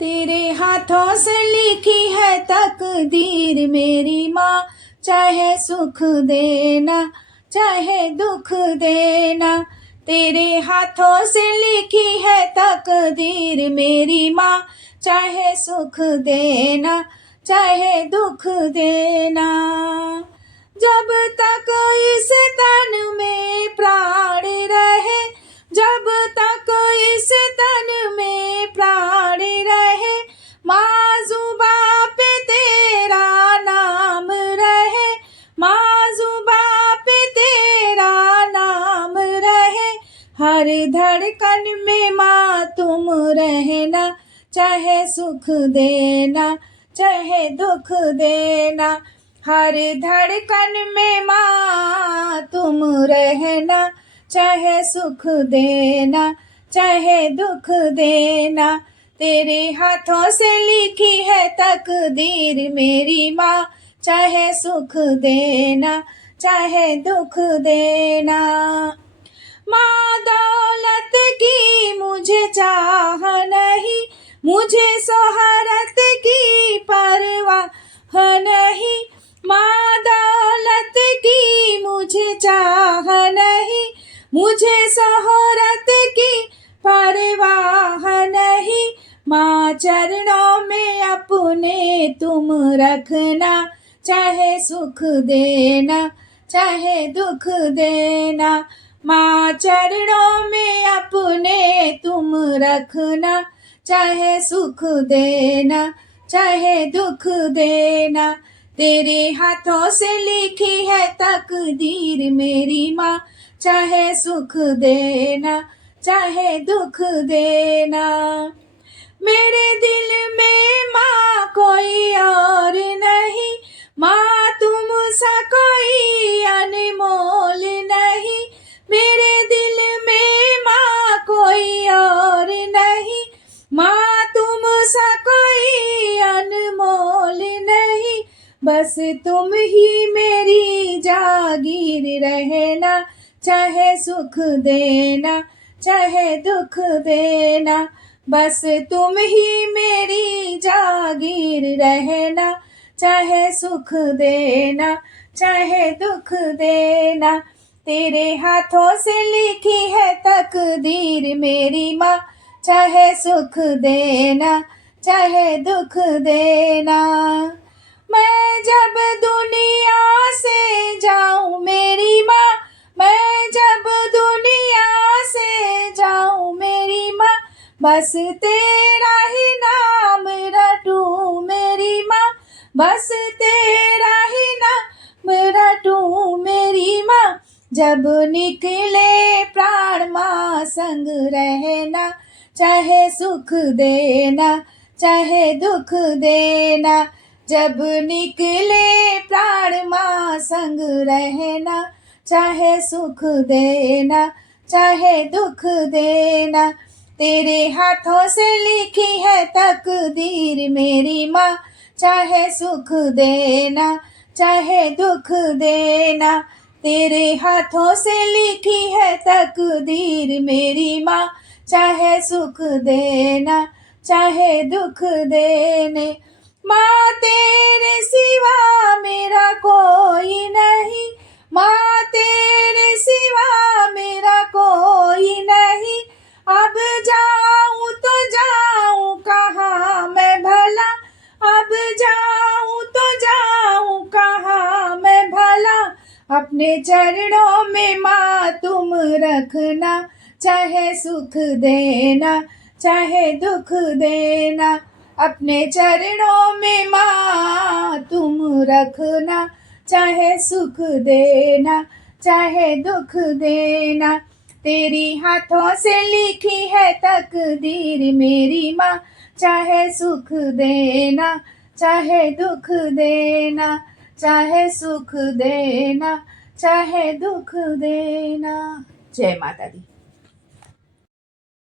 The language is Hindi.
तेरे हाथों से लिखी है तकदीर मेरी माँ, चाहे सुख देना चाहे दुख देना। तेरे हाथों से लिखी है तकदीर मेरी माँ, चाहे सुख देना चाहे दुख देना। जब तक इस तन में प्राण रहे, जब तक इस तन में प्राण रहे, माँ जुबां पे तेरा नाम रहे, माँ जुबां पे तेरा नाम रहे। हर धड़कन में माँ तुम रहना, चाहे सुख देना चाहे दुख देना। हर धड़कन में माँ तुम रहना, चाहे सुख देना चाहे दुख देना। तेरे हाथों से लिखी है तकदीर मेरी माँ, चाहे सुख देना चाहे दुख देना। माँ दौलत की मुझे चाह नहीं, मुझे शोहरत की परवाह नहीं। माँ दौलत की मुझे चाह नहीं, मुझे शोहरत की परवाह नहीं। माँ चरणों में अपने तुम रखना, चाहे सुख देना चाहे दुख देना। माँ चरणों में अपने तुम रखना, चाहे सुख देना चाहे दुख देना। तेरे हाथों से लिखी है तकदीर मेरी माँ, चाहे सुख देना चाहे दुख देना। मेरे दिल में माँ कोई और नहीं, माँ तुम सा कोई अनमोल नहीं। मेरे दिल में माँ कोई और नहीं, माँ तुम सा कोई अनमोल नहीं। बस तुम ही मेरी जागीर रहना, चाहे सुख देना चाहे दुख देना। बस तुम ही मेरी जागीर रहना, चाहे सुख देना चाहे दुख देना। तेरे हाथों से लिखी है तकदीर मेरी माँ, चाहे सुख देना चाहे दुख देना। मैं जब दुनिया से जाऊं मेरी माँ, मैं जब दुनिया से जाऊं मेरी माँ, बस तेरा ही नाम रटूं मेरी माँ, बस तेरा ही नाम रटूं मेरी माँ। जब निकले प्राण माँ संग रहना, चाहे सुख देना चाहे दुख देना। जब निकले प्राण माँ संग रहना, चाहे सुख देना चाहे दुख देना। तेरे हाथों से लिखी है तकदीर मेरी माँ, चाहे सुख देना चाहे दुख देना। तेरे हाथों से लिखी है तकदीर मेरी माँ, चाहे सुख देना चाहे दुख देने। माँ तेरे सिवा मेरा कोई नहीं, माँ तेरे सिवा मेरा कोई नहीं। अब जाऊं तो जाऊं कहाँ मैं भला, अब जाऊं तो जाऊं कहाँ मैं भला। अपने चरणों में माँ तुम रखना, चाहे सुख देना चाहे दुख देना। अपने चरणों में माँ तुम रखना, चाहे सुख देना चाहे दुख देना। तेरी हाथों से लिखी है तकदीर मेरी माँ, चाहे सुख देना चाहे दुख देना, चाहे सुख देना चाहे दुख देना। जय माता दी।